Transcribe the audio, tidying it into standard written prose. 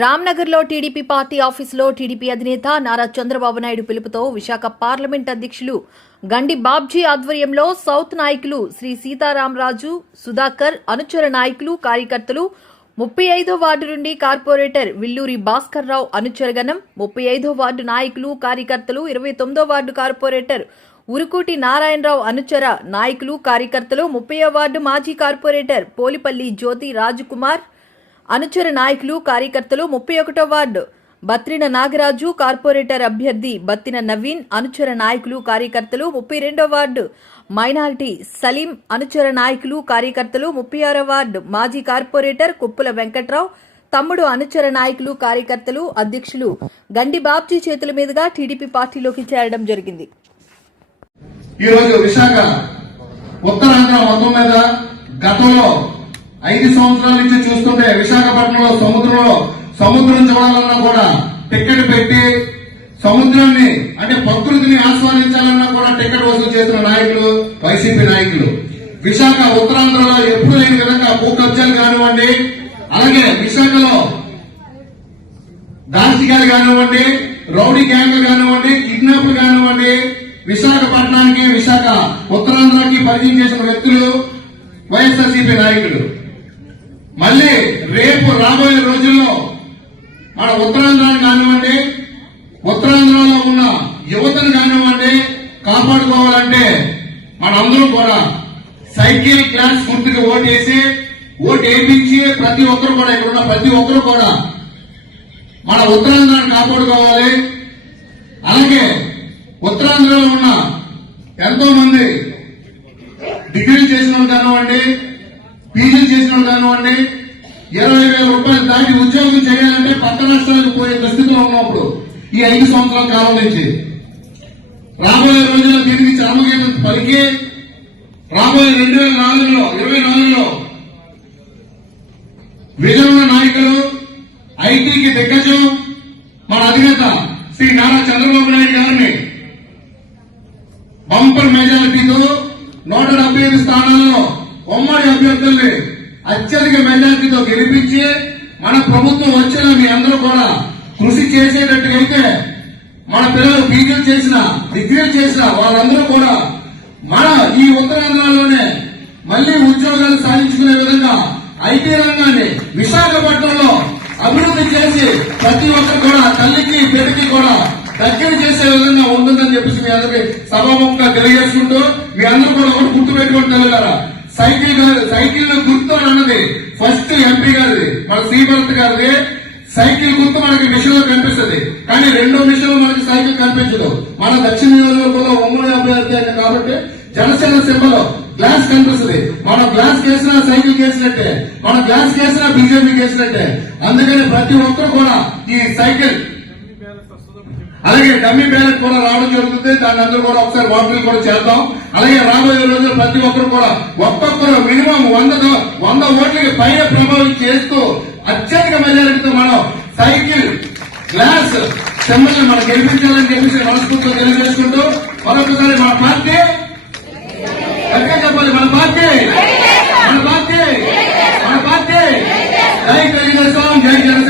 రామ్నగర్లో TDP party ఆఫీసులో TDP అధినేత నారా చంద్రబాబు నాయుడు పిలుపుతో విశాఖ పార్లమెంట్ అధ్యక్షులు గండి బాబ్జీ ఆధ్వర్యంలో సౌత్ నాయకులు శ్రీ సీతారామరాజు సుధాకర్ అనుచర నాయకులు కార్యకర్తలు 35వ వార్డు నుండి కార్పొరేటర్ విల్లూరి భాస్కర్ రావు అనుచరగణం 35వ వార్డు నాయకులు కార్యకర్తలు 29వ వార్డు కార్పొరేటర్ ఉరుకూటి నారాయణరావు అనుచర నాయకులు కార్యకర్తలు 30వ వార్డు మాజీ కార్పొరేటర్ పోలిపల్లి జ్యోతి రాజకుమార్ అనుచర నాయకులు కార్యకర్తలు 31వ వార్డు బత్రిన నాగరాజు కార్పొరేటర్ అభ్యర్థి బత్తిన నవీన్ అనుచర నాయకులు కార్యకర్తలు 32వ వార్డు మైనారిటీ సలీం అనుచర నాయకులు కార్యకర్తలు 36వ వార్డు మాజీ కార్పొరేటర్ కుప్పుల వెంకట్రావు తమ్ముడు అనుచర నాయకులు కార్యకర్తలు అధ్యక్షులు గండి బాబ్జీ చేతుల మీదుగా టీడీపీ పార్టీలోకి చేరడం జరిగింది. ఈ రోజు విశాఖ ఉత్తరాంధ్ర మొత్తం మీద గతంలో 5 సంవత్సరాల నుంచి చూస్తుంటే విశాఖపట్నంలో సముద్రం చూడాలన్నా కూడా టికెట్ పెట్టి సముద్రాన్ని అంటే ప్రకృతిని ఆస్వాదించాలన్నా కూడా టికెట్ వసూలు చేసిన నాయకులు వైసీపీ నాయకులు. విశాఖ ఉత్తరాంధ్రలో ఎప్పుడు లేని విధంగా భూ కబ్జాలు కానివ్వండి, అలాగే విశాఖలో దాచికాయలు కానివ్వండి, రౌడీ గ్యాంగ్లు కానివ్వండి, కిడ్నాప్లు కానివ్వండి, విశాఖపట్నానికి విశాఖ ఉత్తరాంధ్రకి పరిచయం చేసిన వ్యక్తులు వైఎస్ఆర్సీపీ నాయకులు. మళ్ళీ రేపు రాబోయే రోజుల్లో మన ఉత్తరాంధ్రాన్ని కానివ్వండి, ఉత్తరాంధ్రలో ఉన్న యువతను కానివ్వండి కాపాడుకోవాలంటే మనందరం కూడా సైకిల్ క్లాస్ గుర్తుకి ఓటు వేయించి ప్రతి ఒక్కరు కూడా ఇక్కడ ఉన్న ప్రతి ఒక్కరు కూడా మన ఉత్తరాంధ్రాన్ని కాపాడుకోవాలి. అలాగే ఉత్తరాంధ్రలో ఉన్న ఎంతో మంది డిగ్రీలు చేసిన వాళ్ళు కానివ్వండి, పీజీలు చేసిన వాళ్ళు కానివ్వండి, 20,000 రూపాయలు దాటి ఉద్యోగం చేయాలంటే పక్క రాష్ట్రాలకు పోయే దుస్థితిలో ఉన్నప్పుడు ఈ 5 సంవత్సరాల కాలం నుంచి రాబోయే రోజుల్లో దీనికి చామగీతం పలికి రాబోయే 2024లో విజయవాడ నాయకులు ఐటీకి దిగ్గజం మన అధినేత శ్రీ నారా చంద్రబాబు నాయుడు గారిని బంపర్ మెజారిటీతో 175 స్థానాల్లో ఉమ్మడి అభ్యర్థుల్ని అత్యధిక మెజారిటీతో గెలిపించి మన ప్రభుత్వం వచ్చిన మీ అందరూ కూడా కృషి చేసేటట్టుగైతే మన పిల్లలు పీజీలు చేసిన డిగ్రీలు చేసిన వాళ్ళందరూ కూడా మన ఈ ఉత్తరాంధ్రలోనే మళ్లీ ఉద్యోగాలు సాధించుకునే విధంగా ఐటీ రంగాన్ని విశాఖపట్నంలో అభివృద్ధి చేసి ప్రతి ఒక్కరు కూడా తల్లికి బిడ్డకి కూడా దగ్గర చేసే విధంగా ఉంటుందని చెప్పేసి మీ అందరికి సభాముఖంగా తెలియజేసుకుంటూ మీ అందరూ కూడా ఒకటి గుర్తుపెట్టుకుంటూ వెళ్ళారా, సైకిల్ గుర్తు అన్నది ఫస్ట్ ఎంపీ గారిది, మన శ్రీభరత్ గారిది. సైకిల్ గుర్తు మనకి మిషన్ లో కనిపిస్తుంది, కానీ రెండో మిషన్ లో మనకి సైకిల్ కనిపించదు. మన దక్షిణ నియోజకవర్గంలో ఉమ్మడి అభ్యర్థి అయితే కాబట్టి జనసేన సింబల్ గ్లాస్ కనిపిస్తుంది. మనం గ్లాస్ కేసినా సైకిల్ కేసినట్టే, మన గ్లాస్ కేసినా బీజేపీ కేసినట్టే. అందుకని ప్రతి ఒక్కరు కూడా ఈ సైకిల్ అలాగే డమ్మీ బ్యాలెట్ కూడా రావడం జరుగుతుంది. దాన్ని అందరూ కూడా ఒకసారి వాటిని కూడా చేద్దాం. అలాగే రాబోయే రోజుల్లో ప్రతి ఒక్కరు కూడా ఒక్కొక్కరు మినిమం 100 ఓట్లకి పైన ప్రభావం చేస్తూ అత్యధిక మెజారిటీతో మనం సైకిల్ గ్లాస్ సింబల్ మనం గెలిపించాలని చెప్పేసి మనస్ఫూర్తిగా తెలియజేసుకుంటూ మరొకసారి మన పార్టీ చెప్పాలి, మన పార్టీ జై తెలుగుదేశం, జై జనసేన.